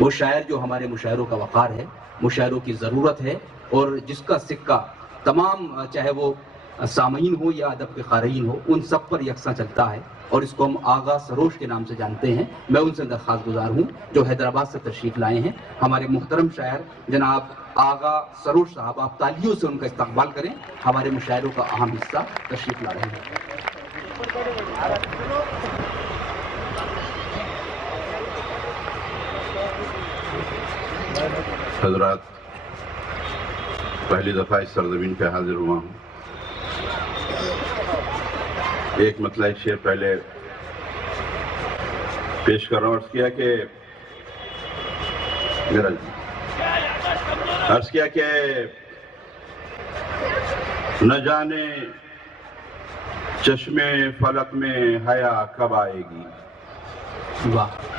وہ شاعر جو ہمارے مشاعروں کا وقار ہے، مشاعروں کی ضرورت ہے، اور جس کا سکہ تمام چاہے وہ سامعین ہو یا ادب کے قارئین ہو ان سب پر یکساں چلتا ہے، اور اس کو ہم آغا سروش کے نام سے جانتے ہیں۔ میں ان سے درخواست گزار ہوں جو حیدرآباد سے تشریف لائے ہیں، ہمارے محترم شاعر جناب آغا سروش صاحب، آپ تالیوں سے ان کا استقبال کریں، ہمارے مشاعروں کا اہم حصہ تشریف لا رہے ہیں۔ حضرات، پہلی دفعہ اس سرزمین پہ حاضر ہوا ہوں۔ ایک مطلع شعر پہلے پیش کر رہا ہوں۔ عرض کیا کہ نہ جانے چشمے فلک میں حیا کب آئے گی،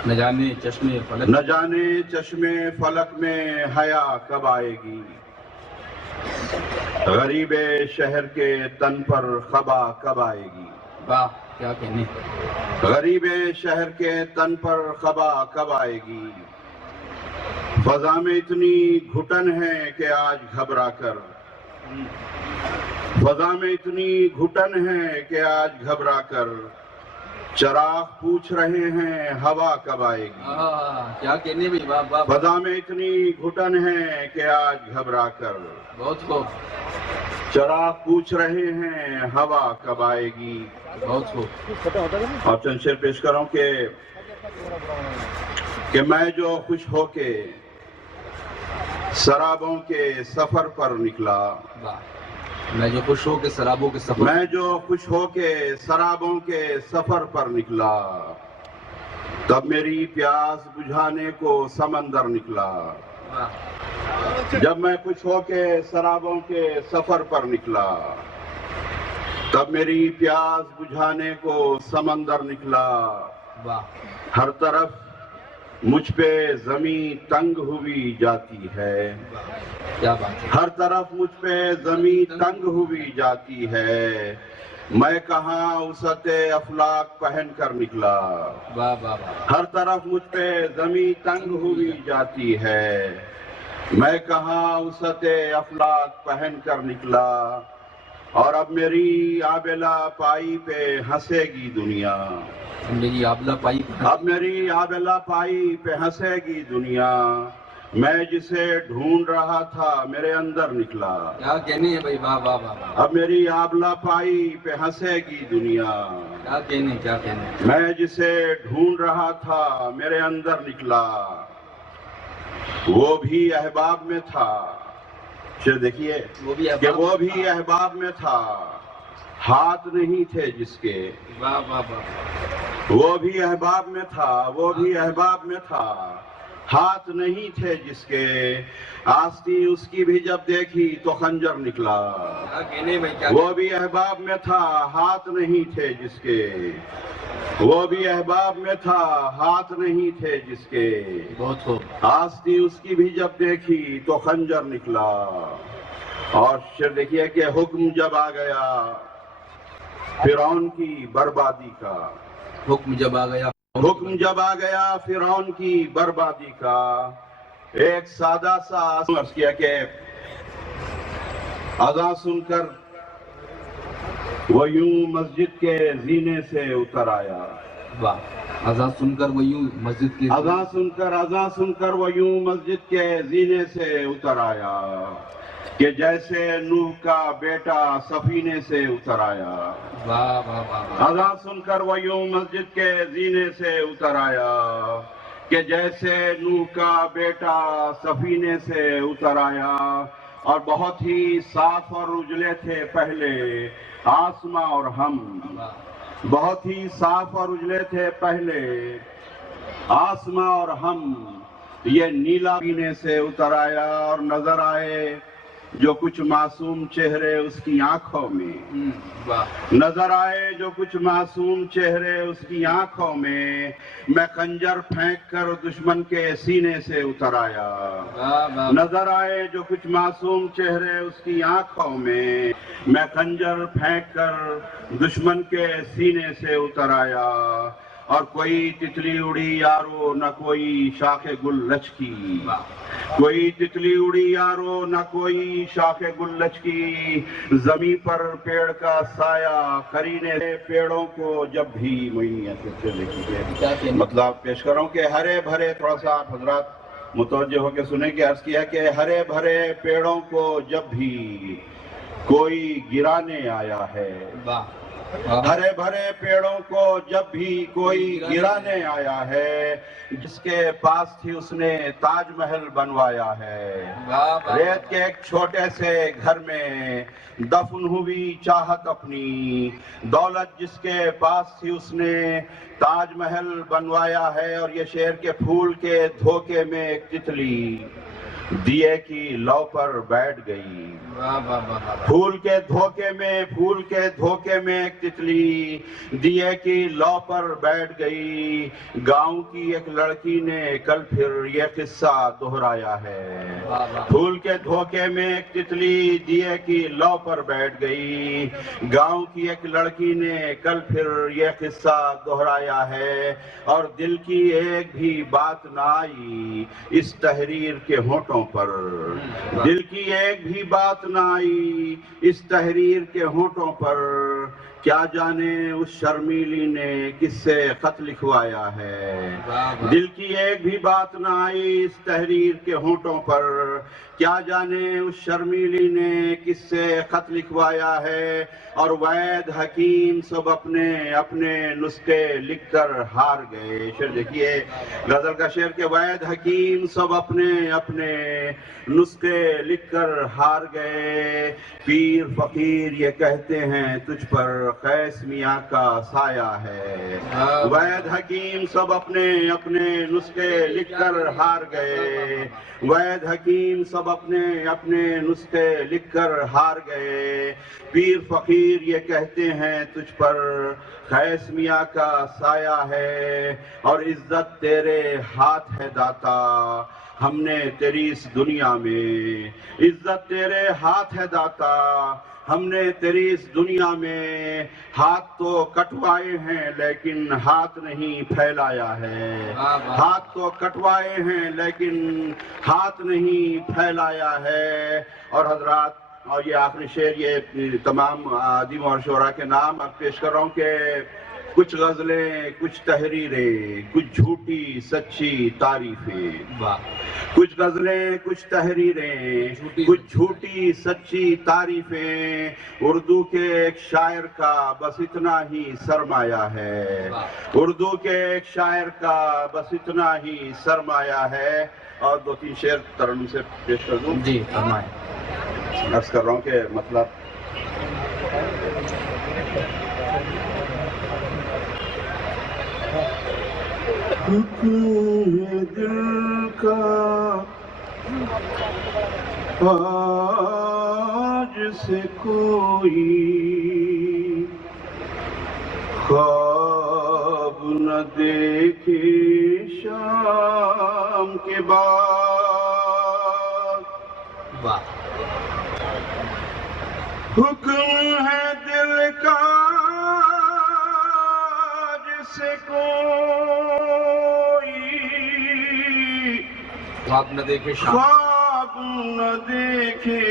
نہ جانے چشمے فلک، نہ جانے چشمے فلک میں حیا کب آئے گی، غریب شہر کے تن پر خبا کب آئے گی، واہ کیا کہنے، غریب شہر کے تن پر خبا کب آئے گی، فضا میں اتنی گھٹن ہے کہ آج گھبرا کر، فضا میں اتنی گھٹن ہے کہ آج گھبرا کر، چراغ پوچھ رہے ہیں ہوا کب آئے گی، کیا کہنے بھی، واہ واہ، فضا میں اتنی گھٹن ہے کہ آج گھبرا کر، بہت خوب، چراغ پوچھ رہے ہیں ہوا کب آئے گی۔ بہت خوب۔ اور چند شعر پیش کر رہا ہوں کہ میں جو خوش ہو کے سرابوں کے سفر پر نکلا، میں جو خوش ہو کے سرابوں کے سفر، میں جو خوش ہو کے سرابوں کے سفر پر نکلا، تب میری پیاس بجھانے کو سمندر نکلا، جب میں خوش ہو کے سرابوں کے سفر پر نکلا، تب میری پیاس بجھانے کو سمندر نکلا، ہر طرف مجھ پہ زمین تنگ ہوئی جاتی ہے، کیا بات ہے، ہر طرف مجھ پہ زمین تنگ ہوئی جاتی ہے، میں کہاں وسعت افلاک پہن کر نکلا، واہ واہ واہ، ہر طرف مجھ پہ زمین تنگ ہوئی جاتی ہے، میں کہاں وسعت افلاک پہن کر نکلا، اور اب میری آبلہ پائی پہ ہنسے گی دنیا، میری آبلہ پائی، اب میری آبلہ پائی پہ ہنسے گی دنیا، میں جسے ڈھونڈ رہا تھا میرے اندر نکلا، کیا کہنے ہیں بھائی، واہ واہ واہ، اب میری آبلہ پائی پہ ہنسے گی دنیا، کیا کہنے، کیا کہنے، میں جسے ڈھونڈ رہا تھا میرے اندر نکلا، وہ بھی احباب میں تھا، شعر دیکھیے کہ وہ بھی احباب میں تھا، ہاتھ نہیں تھے جس کے، واہ واہ واہ، وہ بھی احباب میں تھا، وہ بھی احباب میں تھا، ہاتھ نہیں تھے جس کے، آستی اس کی بھی جب دیکھی تو خنجر نکلا، کیا کہنے بھائی، کیا وہ بھی احباب میں تھا، ہاتھ نہیں تھے جس کے، وہ بھی احباب میں تھا، ہاتھ نہیں تھے جس کے، بہت خوب، آستی اس کی بھی جب دیکھی تو خنجر نکلا۔ اور شعر دیکھیے کہ حکم جب آ گیا فرعون کی بربادی کا، حکم جب آ گیا، حکم جب آ گیا فرعون کی بربادی کا، ایک سادہ سا عرض کیا کہ اذان سن کر وہ یوں مسجد کے زینے سے اتر آیا، واہ، اذان سن کر وہ یوں مسجد کی، اذان سن کر وہ یوں مسجد کے زینے سے اتر آیا، کہ جیسے نوح کا بیٹا سفینے سے اتر آیا، واہ واہ واہ، اذان سن کر وہ یوں مسجد کے زینے سے اتر آیا، کہ جیسے نوح کا بیٹا سفینے سے اتر آیا، اور بہت ہی صاف اور اجلے تھے پہلے آسماں اور ہم، بہت ہی صاف اور اجلے تھے پہلے آسماں اور ہم، یہ نیلا پینے سے اتر آیا، اور نظر آئے جو کچھ معصوم چہرے اس کی آنکھوں میں، نظر آئے جو کچھ معصوم چہرے اس کی آنکھوں میں، میں خنجر پھینک کر دشمن کے سینے سے اتر آیا، نظر آئے جو کچھ معصوم چہرے اس کی آنکھوں میں، میں خنجر پھینک کر دشمن کے سینے سے اتر آیا، اور کوئی تتلی اڑی یارو نہ کوئی شاخ گل لچکی، کوئی تتلی اڑی یارو نہ کوئی شاخ گل لچکی، زمین پر پیڑ کا سایہ قرینے پیڑوں کو جب بھی مطلب پیش کروں کہ ہرے بھرے، تھوڑا سا آپ حضرات متوجہ ہو کے سنیں کہ عرض کیا کہ ہرے بھرے پیڑوں کو جب بھی کوئی گرانے آیا ہے، ہرے بھرے پیڑوں کو جب بھی کوئی گرانے آیا ہے، جس کے پاس تھی اس نے تاج محل بنوایا ہے، ریت کے ایک چھوٹے سے گھر میں دفن ہوئی چاہت اپنی، دولت جس کے پاس تھی اس نے تاج محل بنوایا ہے۔ اور یہ شعر کے پھول کے دھوکے میں ایک تتلی دیے کی لو پر بیٹھ گئی، پھول کے دھوکے میں ایک تتلی دیے کی لو پر بیٹھ گئی، گاؤں کی ایک لڑکی نے کل پھر یہ قصہ دہرایا ہے، پھول کے دھوکے میں ایک تتلی دیے کی لو پر بیٹھ گئی، گاؤں کی ایک لڑکی نے کل پھر یہ قصہ دہرایا ہے، اور دل کی ایک بھی بات نہ آئی اس تحریر کے ہونٹوں پر، دل کی ایک بھی بات نہ آئی اس تحریر کے ہونٹوں پر، کیا جانے اس شرمیلی نے کس سے خط لکھوایا ہے، دل کی ایک بھی بات نہ آئی اس تحریر کے ہونٹوں پر، کیا جانے اس شرمیلی نے کس سے خط لکھوایا ہے، اور وید حکیم سب اپنے اپنے نسخے لکھ کر ہار گئے۔ شعر دیکھیے غزل کا شعر کہ وید حکیم سب اپنے اپنے نسخے لکھ کر ہار گئے، پیر فقیر یہ کہتے ہیں تجھ پر قیس میاں کا سایہ ہے، وید حکیم سب اپنے اپنے نسخے لکھ کر ہار گئے، وید حکیم سب اپنے اپنے نسخے لکھ کر ہار گئے، پیر فقیر یہ کہتے ہیں تجھ پر قیس میاں کا سایہ ہے، اور عزت تیرے ہاتھ ہے داتا ہم نے تیری اس دنیا میں، عزت تیرے ہاتھ ہے داتا ہم نے تیری اس دنیا میں، ہاتھ تو کٹوائے ہیں لیکن ہاتھ نہیں پھیلایا ہے، ہاتھ تو کٹوائے ہیں لیکن ہاتھ نہیں پھیلایا ہے۔ اور حضرات اور یہ آخری شعر یہ تمام عادیم اور شعراء کے نام اب پیش کر رہا ہوں کہ کچھ غزلیں، کچھ تحریریں، کچھ جھوٹی سچی تعریفیں، کچھ غزلیں، کچھ تحریریں، کچھ جھوٹی سچی تعریفیں، اردو کے ایک شاعر کا بس اتنا ہی سرمایہ ہے، اردو کے ایک شاعر کا بس اتنا ہی سرمایہ ہے۔ اور دو تین شعر ترنم سے پیش کر دوں؟ جی فرمائیں۔ عرض کر رہا ہوں کہ مطلب دل کا آج سے کوئی خواب نہ دیکھے شام کے بعد، حکم ہے دل کا جسے کوئی خواب نہ دیکھے خواب نہ دیکھے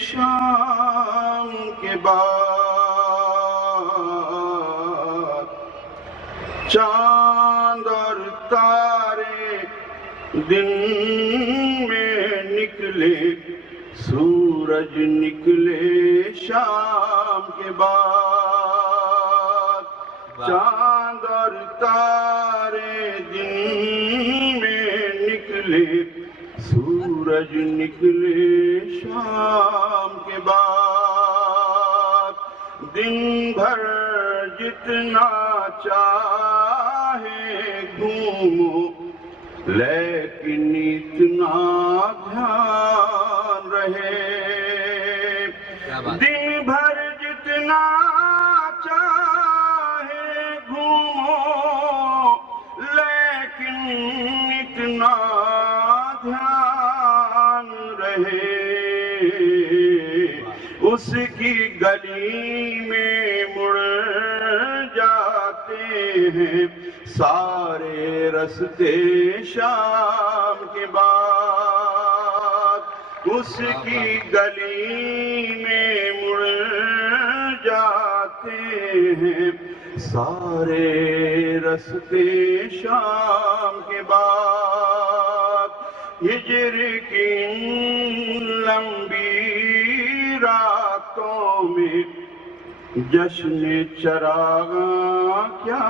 شام کے بعد، چاند اور تارے دن میں نکلے، سورج نکلے شام کے بعد، چاند اور تارے دن میں نکلے، سورج نکلے شام کے بعد، دن بھر جتنا چاہے گھومو لیکن اتنا دھیان رہے، دن بھر جتنا چاہے گھومو لیکن اتنا دھیان رہے، اس کی گلی میں مڑ جاتے ہیں سارے رستے شام کے بعد، اس کی گلی میں مڑ جاتے ہیں سارے رستے شام کے بعد، ہجر کی لمبی راتوں میں جشن چراغاں کیا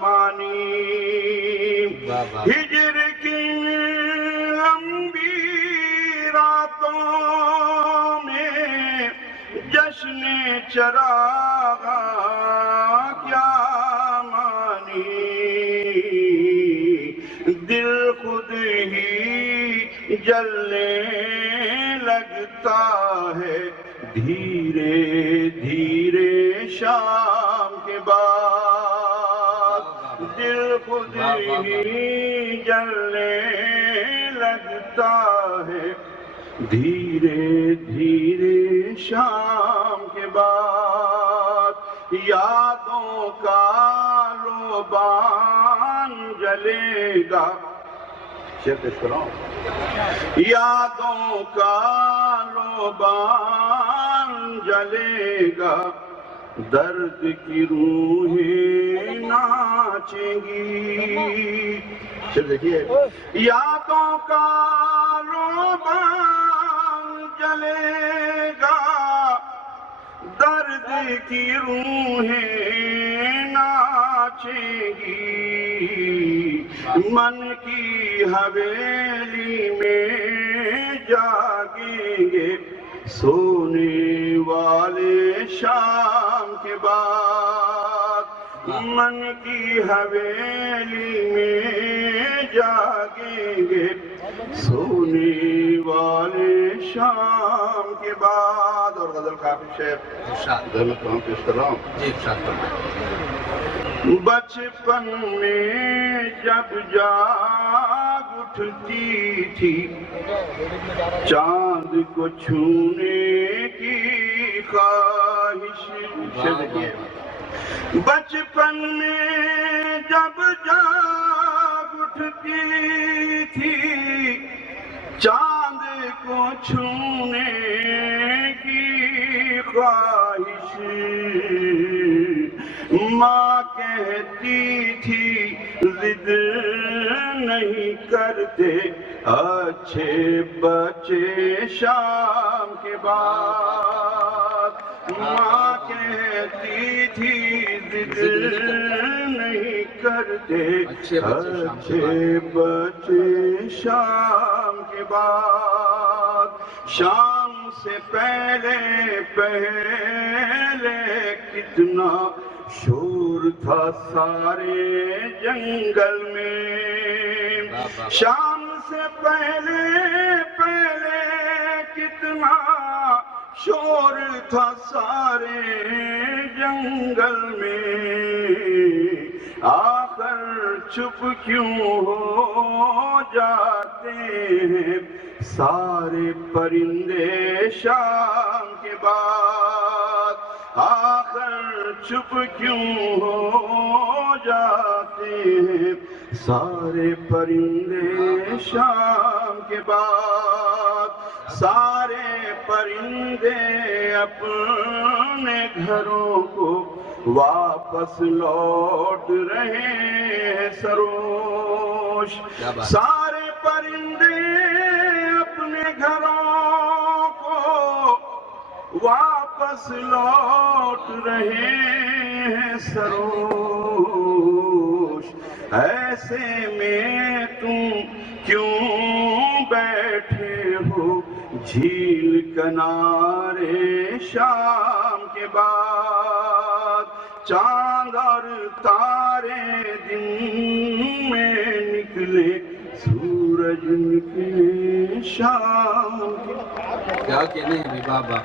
مانی، ہجر کی لمبی راتوں میں جشن چراغاں کیا مانی، دل خود ہی جلنے لگتا ہے دھیرے دھیرے شام کے بعد، دل خود ہی جلنے لگتا ہے دھیرے دھیرے شام کے بعد، یادوں کا لوبان جلے گا، یادوں کا لوبان جلے گا، درد کی روحیں ناچیں گی، دیکھیے، یادوں کا لوبان جلے گا، درد کی روحیں ناچیں گی، من کی حویلی میں جاگیں گے سونے والے شام کے بعد، من کی حویلی میں جاگیں گے سونے والے شام کے بعد۔ اور غزل کافی شعر بچپن میں جب جاگ اٹھتی تھی چاند کو چھونے کی خواہش، بچپن میں جب جاگ اٹھتی تھی چاند کو چھونے کی خواہش، ماں کہتی تھی ضد نہیں کرتے اچھے بچے شام کے بعد، ماں کہتی تھی ضد نہیں کرتے اچھے بچے شام کے بعد، شام سے پہلے پہلے کتنا شور تھا سارے جنگل میں، شام سے پہلے پہلے کتنا شور تھا سارے جنگل میں، آخر چھپ کیوں ہو جاتے ہیں سارے پرندے شام کے بعد، آخر چھپ کیوں ہو جاتے ہیں سارے پرندے شام کے بعد، سارے پرندے اپنے گھروں کو واپس لوٹ رہے ہیں سروش، سارے پرندے اپنے گھروں کو واپس لوٹ رہے ہیں سروش، ایسے میں تم کیوں بیٹھے ہو جھیل کنارے شام کے بعد، چاند اور تارے دن میں نکلے سورج نکلے شام کے، کیا کہنے ہیں بابا۔